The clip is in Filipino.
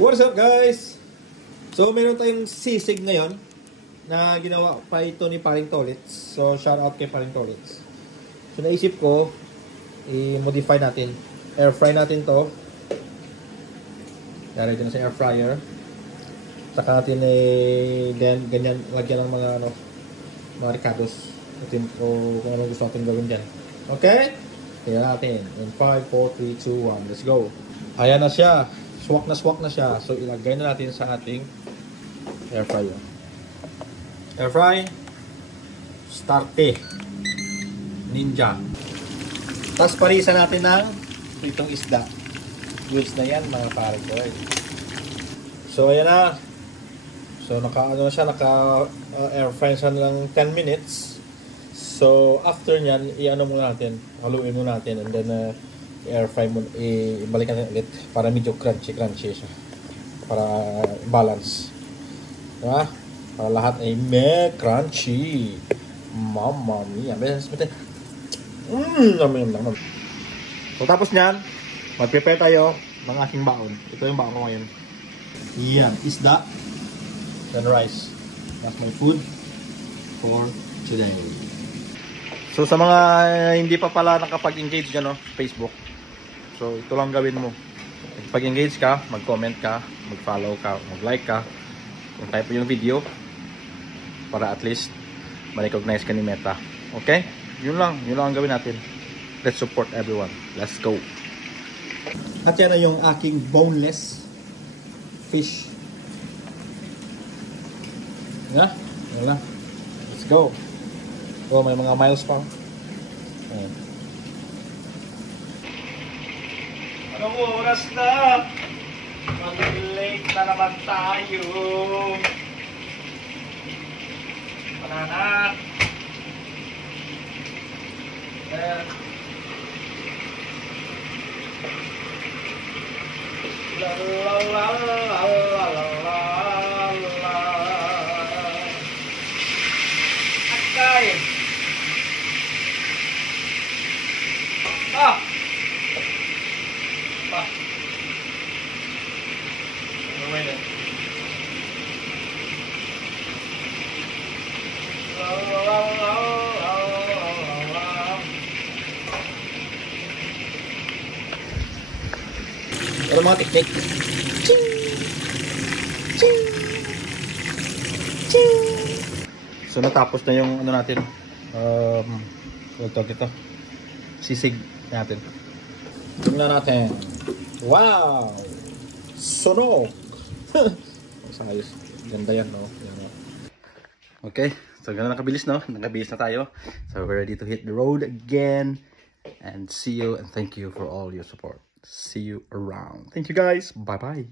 What's up guys? So meron tayong sisig ngayon na ginawa pa ito ni Paring Tolits. So shout out kay Paring Tolits. So naisip ko i-modify natin. Air fry natin to. Dari din sa air fryer. Saka natin then ganyan lagyan ng mga mga ricados. Natin o kung ano gusto natin gawin diyan. Okay? Tingnan natin. In 5 4 3 2 1. Let's go. Ayan na siya. Swak na siya. So, ilagay na natin sa ating air fryer. Air fry. Starte. Ninja. Tapos parisan natin ng itong isda. Goods na yan, mga pare ko. So, ayan na. So, naka air fry siya ng 10 minutes. So, after nyan, i-ano muna natin. Haluin muna natin. And then, air fry mo, ibalikan natin ulit para medyo crunchy siya para balance, diba? Para lahat ay may crunchy. Mamma mia, so tapos nyan, mag-prepare tayo ng aking baon. Ito yung baon ko ngayon. Yan, isda and rice. That's my food for today. So sa mga hindi pa pala nakapag-engage dyan, Facebook, so ito lang gawin mo. Pag-engage ka, mag-comment ka, mag-follow ka, mag-like ka kung type yung video para at least ma-recognize ka ni Meta. Okay? Yun lang ang gawin natin. Let's support everyone. Let's go. At yan na yung aking boneless fish. Yan lang. Let's go. Oh, may mga miles pa. Ayan. Anong oras na? Mag-late na naman tayo. Banana. Ayan. La la la la la la la. Akay. Ah! Pa. Wait a minute. Pero mga teknik. Ching! Ching! Ching! So natapos na yung ano natin. Ito. Sisig natin. Tingnan natin. Wow! Sunog! Ayos. Ganda yan, no? Okay. So, gano'n nakabilis, no? Nakabilis na tayo. So, we're ready to hit the road again. And see you and thank you for all your support. See you around. Thank you, guys. Bye-bye.